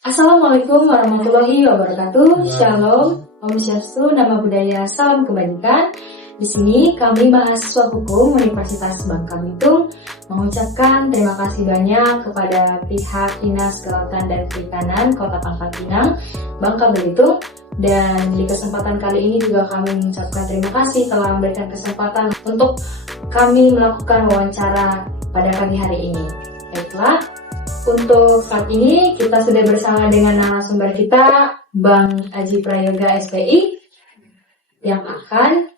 Assalamualaikum warahmatullahi wabarakatuh. Shalom, Om Swastiastu, Nama Budaya, Salam Kebajikan. Di sini kami mahasiswa hukum Universitas Bangka Belitung mengucapkan terima kasih banyak kepada pihak Dinas Kelautan dan Perikanan Kota Pangkal Pinang, Bangka Belitung. Dan di kesempatan kali ini juga kami mengucapkan terima kasih telah memberikan kesempatan untuk kami melakukan wawancara pada pagi hari ini. Baiklah. Untuk saat ini kita sudah bersama dengan narasumber kita, Bang Aji Prayoga SPI, yang akan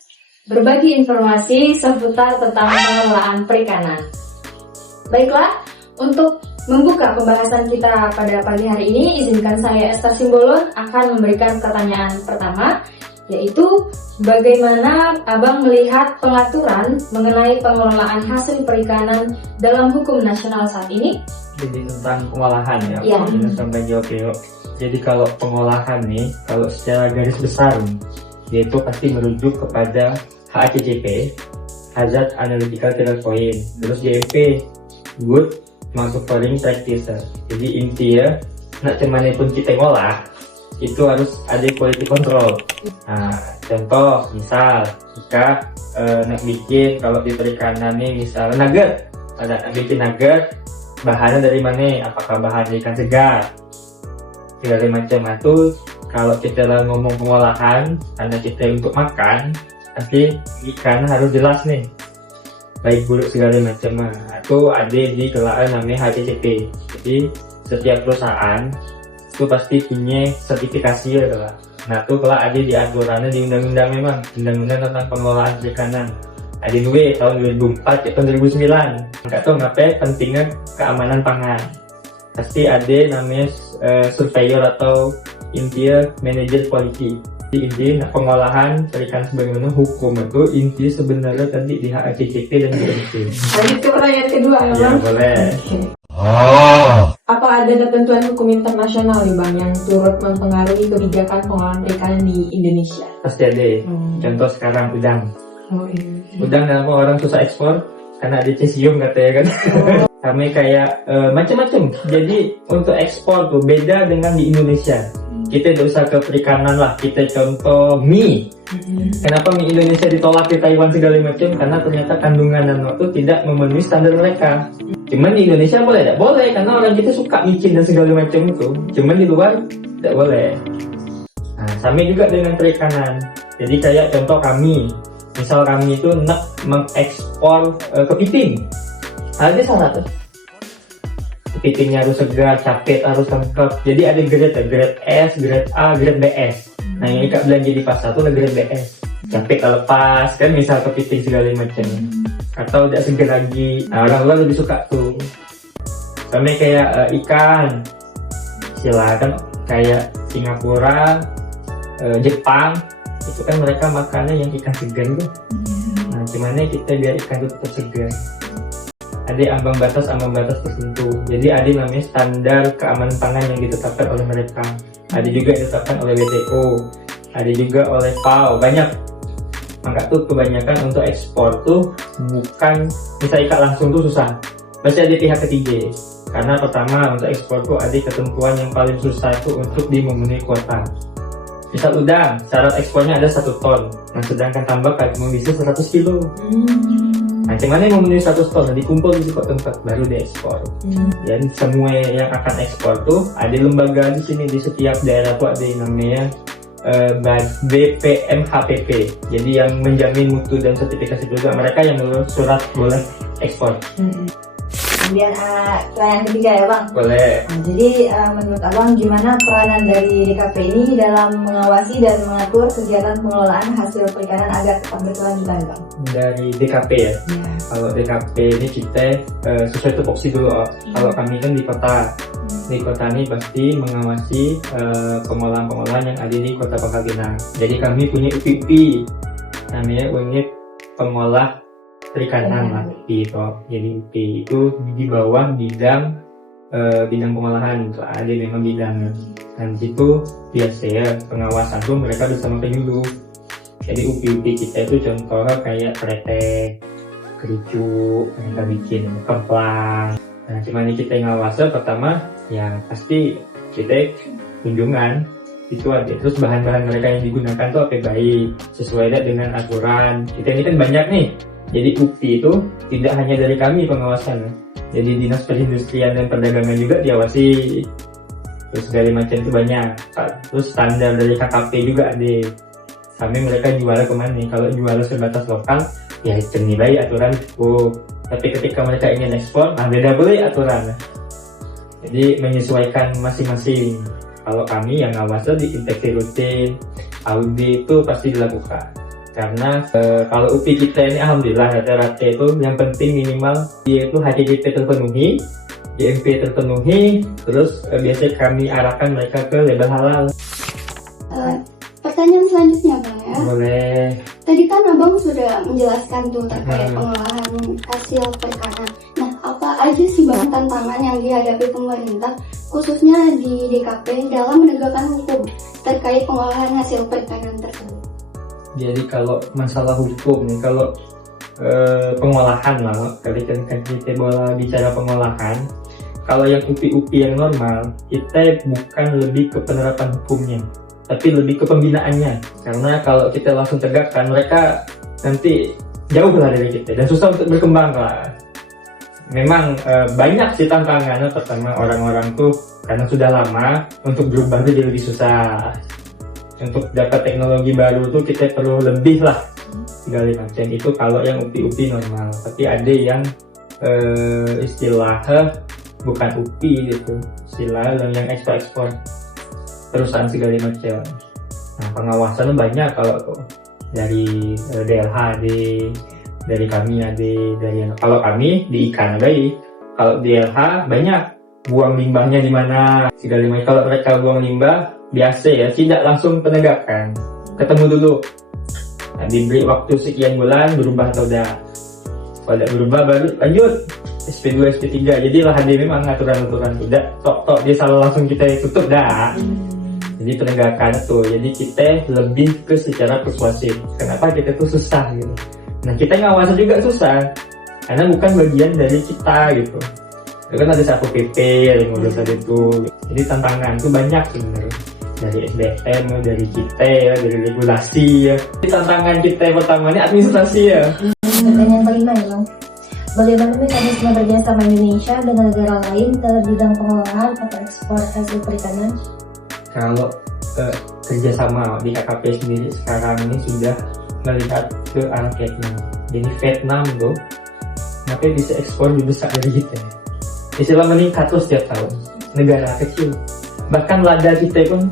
berbagi informasi seputar tentang pengelolaan perikanan. Baiklah, untuk membuka pembahasan kita pada pagi hari ini, izinkan saya Esther Simbolon akan memberikan pertanyaan pertama, yaitu bagaimana Abang melihat pengaturan mengenai pengelolaan hasil perikanan dalam hukum nasional saat ini? Jadi tentang pengolahan ya, sampai jawab. Jadi kalau pengolahan nih, kalau secara garis besar dia itu pasti merujuk kepada HACCP, Hazard Analytical Tiller Point, terus GMP, Good Manufacturing Practices. Jadi intinya, nak cuman pun kita ngolah, itu harus ada quality control. Nah, contoh misal jika nak bikin kalau di perikanan nih misal nugget, ada bikin nugget, bahannya dari mana? Apakah bahan ikan segar? Segala macam itu. Kalau kita ngomong pengolahan, karena kita untuk makan, pasti ikan harus jelas nih, baik buruk segala macam. Itu ada di kelaan namanya HACCP. Jadi setiap perusahaan itu pasti punya sertifikasi ya. Nah itu kalau ada di aturannya di undang-undang, memang undang-undang tentang pengelolaan perikanan. Ada dua tahun 2004 ke tahun 2009. Nggak tahu ngapain pentingnya keamanan pangan. Pasti ada namanya surveyor atau intinya manager quality. Jadi inti pengolahan perikanan sebagaimana hukum itu inti sebenarnya tadi di HACCP dan GMP. Lanjut ke pertanyaan kedua ya, Bang? Ya boleh. Apa ada ketentuan hukum internasional nih Bang yang turut mempengaruhi kebijakan pengolahan perikanan di Indonesia? Pasti ada. Contoh sekarang udang. Oh, iya. Udang kenapa orang susah ekspor? Karena ada cesium katanya kan. Kami kayak macam-macam. Jadi untuk ekspor tuh beda dengan di Indonesia. Kita tidak usah ke perikanan lah. Kita contoh mie. Kenapa mie Indonesia ditolak di Taiwan segala macam? Karena ternyata kandungan nano itu tidak memenuhi standar mereka. Cuman di Indonesia boleh, tidak boleh karena orang kita suka micin dan segala macam itu. Cuman di luar tidak boleh. Nah, sama juga dengan perikanan. Jadi kayak contoh kami. Misal kami itu nak mengekspor kepiting, ada syaratnya. Kepitingnya harus segar, capit harus lengkap. Jadi ada grade S, grade A, grade BS. Nah yang ikat belanja di pasar itu adalah grade BS. Capit lepas kan, misal kepiting segala macam. Atau tidak segar lagi. Nah orang-orang lebih suka tuh. Sama kayak ikan, silakan kayak Singapura, Jepang. Itu kan mereka makannya yang ikan segar tuh. Nah gimana kita biar ikan itu tetap segar? Ada ambang batas tertentu. Jadi ada namanya standar keamanan pangan yang ditetapkan oleh mereka. Ada juga yang ditetapkan oleh WTO. Ada juga oleh FAO. Banyak. Maka tuh kebanyakan untuk ekspor tuh bukan bisa ikat langsung tuh susah. Pasti ada pihak ketiga. Karena pertama untuk ekspor tuh ada ketentuan yang paling susah itu untuk memenuhi kuota. Misal udang, syarat ekspornya ada 1 ton. Nah sedangkan tambak kadang bisa 100 kilo. Nah gimana yang memenuhi 100 ton? Nah, dikumpul di suatu tempat baru diekspor. Dan semua yang akan ekspor tuh ada lembaga di sini, di setiap daerah tuh ada yang namanya BPMHPP. Jadi yang menjamin mutu dan sertifikasi juga mereka yang lulus surat boleh ekspor. Kemudian pertanyaan ketiga ya Bang. Boleh. Nah, jadi menurut Abang gimana peranan dari DKP ini dalam mengawasi dan mengatur kegiatan pengelolaan hasil perikanan agar tetap berkelanjutan Bang? Dari DKP ya. Kalau DKP ini kita sesuai tupoksi dulu. Kalau kami kan di kota. Di kota ini pasti mengawasi pengolahan-pengolahan yang ada di Kota Pangkal Pinang. Jadi kami punya UPP, namanya unit pengolah perikanan lah gitu. Jadi UP itu di bawah bidang pengolahan, ada memang bidangnya. Dan situ biasa ya pengawasan tuh mereka bersama penyuluh. Jadi UP kita itu contohnya kayak kretek, kericu, mereka bikin kemplang. Nah, gimana kita ngawasa pertama ya pasti kita kunjungan itu ada, terus bahan-bahan mereka yang digunakan tuh apa baik sesuai dengan aturan. Kita ini kan banyak nih, jadi UPI itu tidak hanya dari kami pengawasan, jadi dinas perindustrian dan perdagangan juga diawasi, terus dari macam itu banyak. Terus standar dari KKP juga ada, kami mereka jual kemana nih, kalau jual sebatas lokal ya ceni baik aturan tapi ketika mereka ingin ekspor, beda boleh aturan. Jadi menyesuaikan masing-masing. Kalau kami yang ngawasi di inspeksi rutin, audit itu pasti dilakukan. Karena kalau UPI kita ini alhamdulillah rata-rata itu yang penting minimal dia itu HACCP terpenuhi, GMP terpenuhi, terus biasanya kami arahkan mereka ke label halal. Pertanyaan selanjutnya Bang ya. Boleh. Tadi kan Abang sudah menjelaskan tuh terkait pengolahan hasil perikanan. Nah, apa aja sih Bang tantangan yang dihadapi pemerintah khususnya di DKP dalam menegakkan hukum terkait pengolahan hasil perikanan tersebut? Jadi kalau masalah hukum nih, kalau pengolahan lah, ketika kita bicara pengolahan, kalau yang UPI yang normal, kita bukan lebih ke penerapan hukumnya, tapi lebih ke pembinaannya. Karena kalau kita langsung tegakkan, mereka nanti jauh lah dari kita dan susah untuk berkembang lah. Memang banyak sih tantangannya. Pertama orang-orang tuh karena sudah lama untuk berubah itu jadi lebih susah. Untuk dapat teknologi baru tuh kita perlu lebih lah segala macam itu kalau yang UPI normal. Tapi ada yang istilahnya bukan UPI gitu, istilah yang ekspor perusahaan segala macam. Nah, pengawasan banyak kalau dari DLH dari kami ada, dari kalau kami di ikan baik, kalau DLH banyak buang limbahnya di mana segala macam. Kalau mereka buang limbah biasa ya tidak langsung penegakan, ketemu dulu. Nah, diberi waktu sekian bulan berubah atau tidak. Kalau tidak berubah baru lanjut SP2 SP3. Jadi lah ada memang aturan-aturan tidak tok dia salah langsung kita tutup dah. Jadi penegakan tuh, jadi kita lebih ke secara persuasif. Kenapa kita tuh susah gitu? Nah kita ngawasi juga susah, karena bukan bagian dari kita gitu. Itu kan ada satu PP yang ngurus itu. Jadi tantangan tuh banyak sebenarnya. Dari SDM, dari kita ya, dari regulasi ya. Jadi tantangan kita pertama ini administrasi ya. Pertanyaan kelima ya Bang. Bagaimana mekanisme kerjasama Indonesia dengan negara lain dalam bidang pengolahan atau ekspor hasil perikanan? Kalau kerjasama di KKP sendiri sekarang ini sudah melihat ke arah Vietnam. Jadi Vietnam tuh makanya bisa ekspor lebih besar dari kita. Istilah meningkat terus setiap tahun. Negara kecil. Bahkan lada kita pun